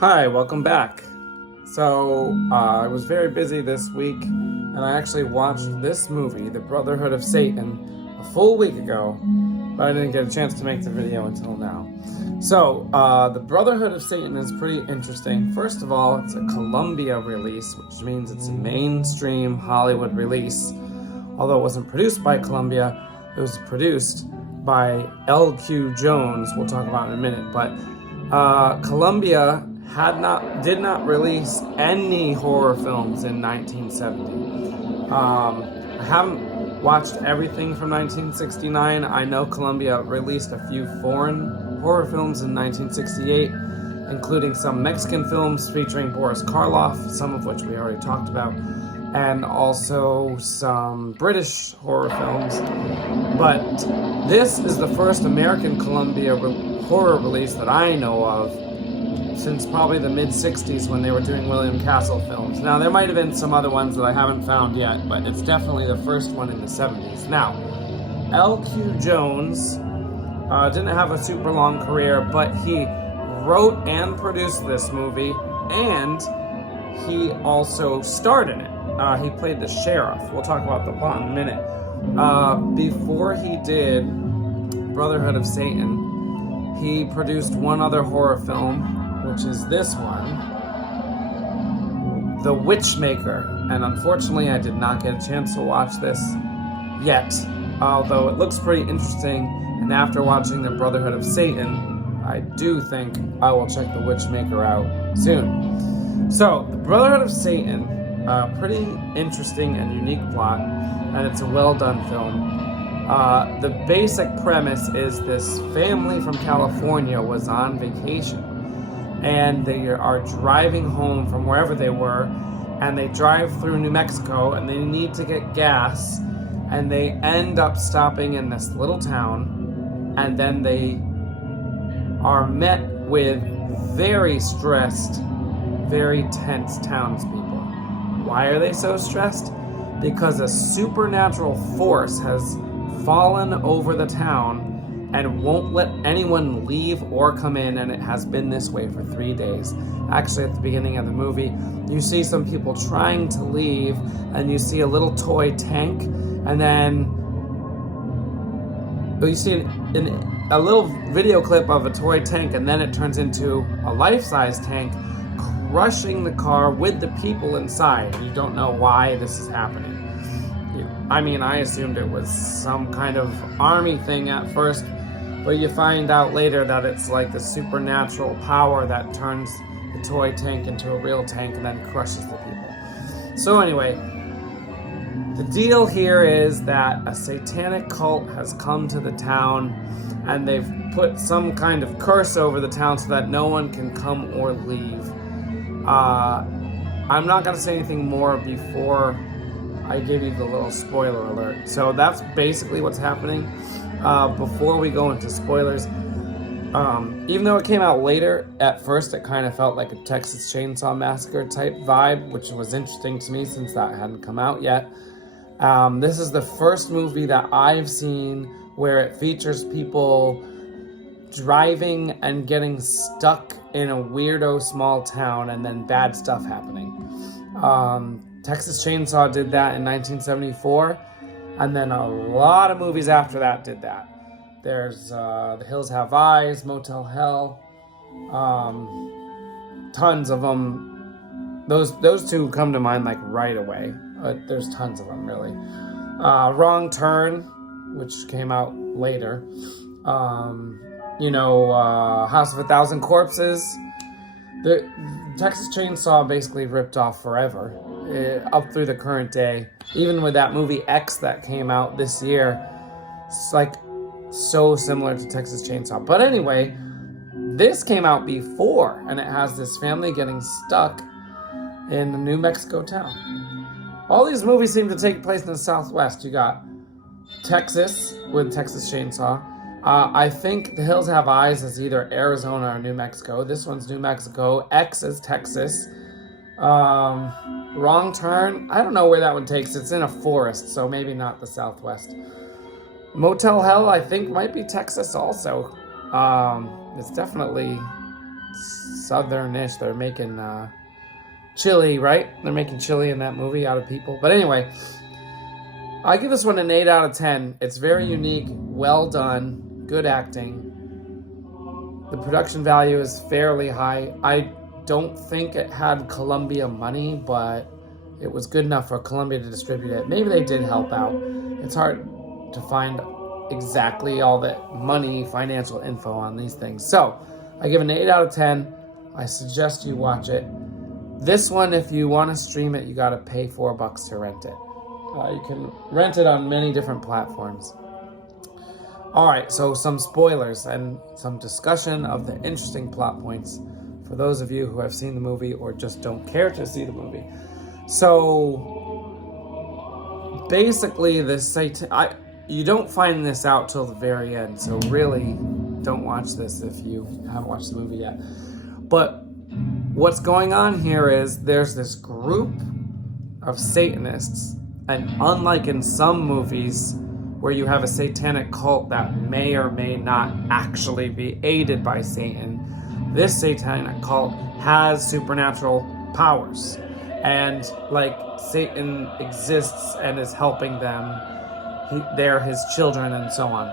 Hi, welcome back. I was very busy this week, and I actually watched this movie, The Brotherhood of Satan, a full week ago, but I didn't get a chance to make the video until now. The Brotherhood of Satan is pretty interesting. First of all, it's a Columbia release, which means it's a mainstream Hollywood release. Although it wasn't produced by Columbia, it was produced by L.Q. Jones, we'll talk about in a minute, but Columbia did not release any horror films in 1970. I haven't watched everything from 1969. I know Columbia released a few foreign horror films in 1968, including some Mexican films featuring Boris Karloff, some of which we already talked about, and also some British horror films. But this is the first American Columbia horror release that I know of since probably the mid-60s when they were doing William Castle films. Now, there might have been some other ones that I haven't found yet, but it's definitely the first one in the 70s. Now, L.Q. Jones didn't have a super long career, but he wrote and produced this movie, and he also starred in it. He played the sheriff. We'll talk about the plot in a minute. Before he did Brotherhood of Satan, he produced one other horror film, which is this one, The Witchmaker. And unfortunately, I did not get a chance to watch this yet, although it looks pretty interesting. And after watching The Brotherhood of Satan, I do think I will check The Witchmaker out soon. So, The Brotherhood of Satan, pretty interesting and unique plot, and it's a well-done film. The basic premise is this family from California was on vacation, and they are driving home from wherever they were, and they drive through New Mexico, and they need to get gas, and they end up stopping in this little town, and then they are met with very stressed, very tense townspeople. Why are they so stressed? Because a supernatural force has fallen over the town and won't let anyone leave or come in, and it has been this way for 3 days. Actually, at the beginning of the movie, you see some people trying to leave, and you see a little toy tank, and then you see a little video clip of a toy tank, and then it turns into a life-size tank crushing the car with the people inside. You don't know why this is happening. I assumed it was some kind of army thing at first, but you find out later that it's like the supernatural power that turns the toy tank into a real tank and then crushes the people. So anyway, the deal here is that a satanic cult has come to the town, and they've put some kind of curse over the town so that no one can come or leave. I'm not going to say anything more before I give you the little spoiler alert. So that's basically what's happening. Before we go into spoilers, even though it came out later, at first it kind of felt like a Texas Chainsaw Massacre type vibe, which was interesting to me since that hadn't come out yet. This is the first movie that I've seen where it features people driving and getting stuck in a weirdo small town and then bad stuff happening. Texas Chainsaw did that in 1974, and then a lot of movies after that did that. There's The Hills Have Eyes, Motel Hell, tons of them. Those two come to mind like right away. There's tons of them, really. Wrong Turn, which came out later. House of a Thousand Corpses. The Texas Chainsaw basically ripped off forever, up through the current day. Even with that movie X that came out this year, it's like so similar to Texas Chainsaw. But anyway, this came out before, and it has this family getting stuck in a New Mexico town. All these movies seem to take place in the Southwest. You got Texas with Texas Chainsaw. I think The Hills Have Eyes is either Arizona or New Mexico. This one's New Mexico. X is Texas. Wrong Turn, I don't know where that one takes. It's in a forest, so maybe not the Southwest. Motel Hell, I think, might be Texas also. It's definitely southernish. They're making chili, right? They're making chili in that movie out of people. But anyway, I give this one an 8 out of 10. It's very unique, well done, good acting. The production value is fairly high. I don't think it had Columbia money, but it was good enough for Columbia to distribute it. Maybe they did help out. It's hard to find exactly all the money, financial info on these things. So I give it an 8 out of 10. I suggest you watch it. This one, if you want to stream it, you got to pay $4 to rent it. You can rent it on many different platforms. All right, so some spoilers and some discussion of the interesting plot points for those of you who have seen the movie or just don't care to see the movie. So basically, you don't find this out till the very end. So really, don't watch this if you haven't watched the movie yet. But what's going on here is there's this group of Satanists, and unlike in some movies where you have a satanic cult that may or may not actually be aided by Satan, this satanic cult has supernatural powers. And like Satan exists and is helping them. They're his children and so on.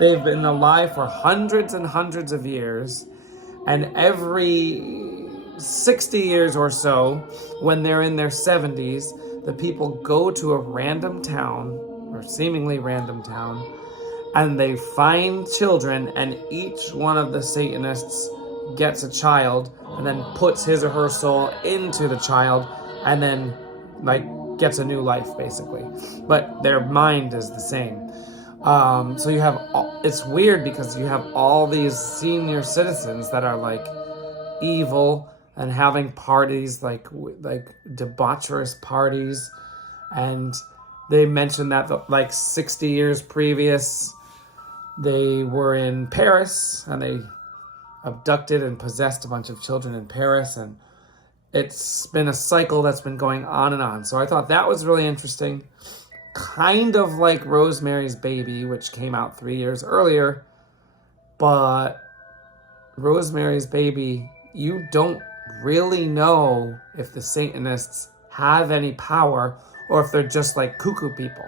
They've been alive for hundreds and hundreds of years. And every 60 years or so, when they're in their 70s, the people go to a random town, or seemingly random town, and they find children, and each one of the Satanists gets a child and then puts his or her soul into the child and then gets a new life, basically. But their mind is the same. So you have, it's weird because you have all these senior citizens that are evil and having parties, like debaucherous parties. And they mentioned that 60 years previous, they were in Paris and they abducted and possessed a bunch of children in Paris. And it's been a cycle that's been going on and on. So I thought that was really interesting. Kind of like Rosemary's Baby, which came out 3 years earlier. But Rosemary's Baby, you don't really know if the Satanists have any power or if they're just like cuckoo people.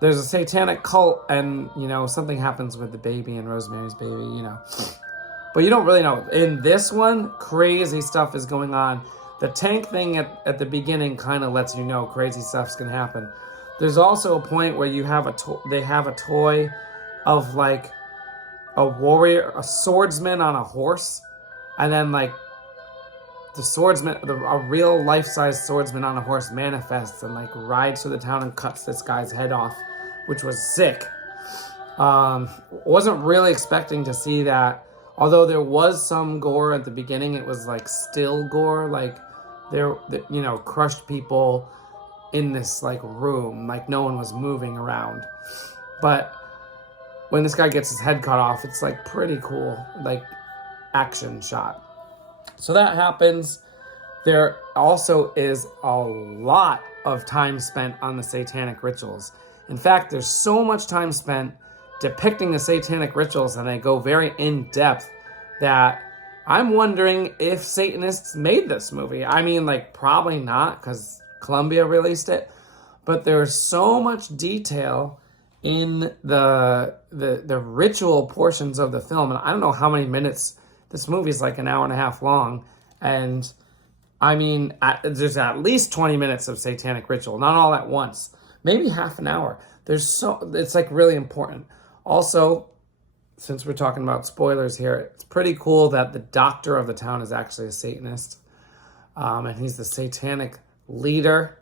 There's a satanic cult and, something happens with the baby in Rosemary's Baby, But you don't really know. In this one, crazy stuff is going on. The tank thing at the beginning kind of lets you know crazy stuff's going to happen. There's also a point where you have they have a toy of a warrior, a swordsman on a horse, and then the swordsman, a real life-size swordsman on a horse manifests and rides through the town and cuts this guy's head off, which was sick. Wasn't really expecting to see that. Although there was some gore at the beginning, it was still gore, crushed people in this room, no one was moving around. But when this guy gets his head cut off, it's pretty cool, action shot. So that happens. There also is a lot of time spent on the satanic rituals. In fact, there's so much time spent depicting the satanic rituals, and they go very in-depth, that I'm wondering if Satanists made this movie. I mean, probably not, because Columbia released it, but there's so much detail in the ritual portions of the film, and I don't know how many minutes. This movie's an hour and a half long, and I mean, there's at least 20 minutes of satanic ritual, not all at once, maybe half an hour. It's really important. Also, since we're talking about spoilers here, it's pretty cool that the doctor of the town is actually a Satanist, and he's the satanic leader.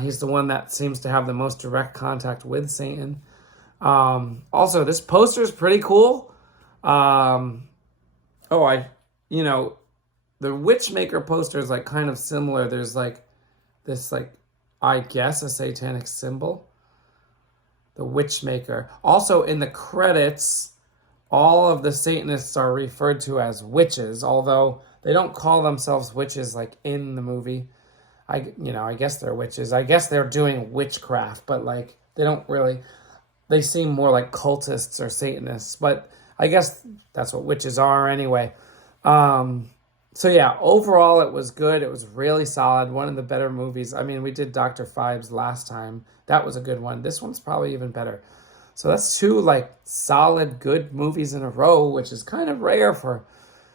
He's the one that seems to have the most direct contact with Satan. Also, this poster is pretty cool. The Witchmaker poster is kind of similar. There's this I guess a satanic symbol. The Witchmaker. Also in the credits, all of the Satanists are referred to as witches, although they don't call themselves witches in the movie. I guess they're witches. I guess they're doing witchcraft, but they don't really, they seem more like cultists or Satanists, but I guess that's what witches are anyway. So yeah, overall it was good. It was really solid. One of the better movies. I mean, we did Dr. Phibes last time. That was a good one. This one's probably even better. So that's two like solid good movies in a row, which is kind of rare for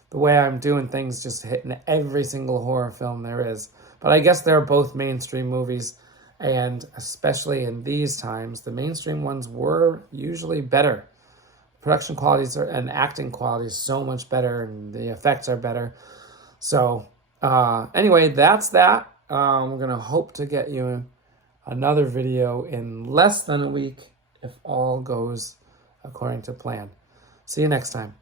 the way I'm doing things, just hitting every single horror film there is. But I guess they're both mainstream movies, and especially in these times, the mainstream ones were usually better. Production qualities and acting quality is so much better, and the effects are better. So anyway, that's that. We're going to hope to get you another video in less than a week if all goes according to plan. See you next time.